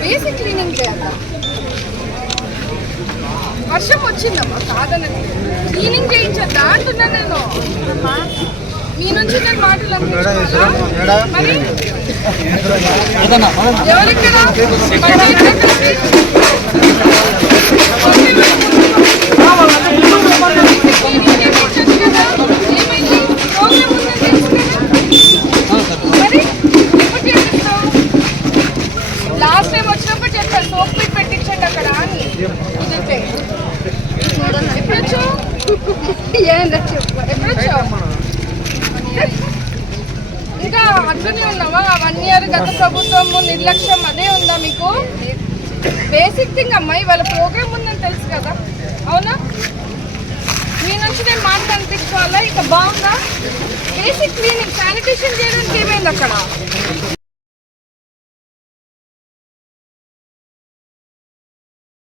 Basic cleaning వర్షం వచ్చిందమ్మా కాదనది cleaning చేయించద్దా అంటున్నా నేను. మీ నుంచి నేను మాటలు అట్లనే ఉన్నావా? వన్ ఇయర్ గత ప్రభుత్వం నిర్లక్ష్యం అదే ఉందా మీకు? బేసిక్ థింగ్ అమ్మాయి వాళ్ళ ప్రోగ్రామ్ ఉందని తెలుసు కదా. అవునా? మీ నుంచి నేను మాట కనిపించుకోవాలా? ఇక బాగుందా? బేసిక్ క్లీనింగ్ శానిటేషన్ చేయడానికి ఏమైంది అక్కడ?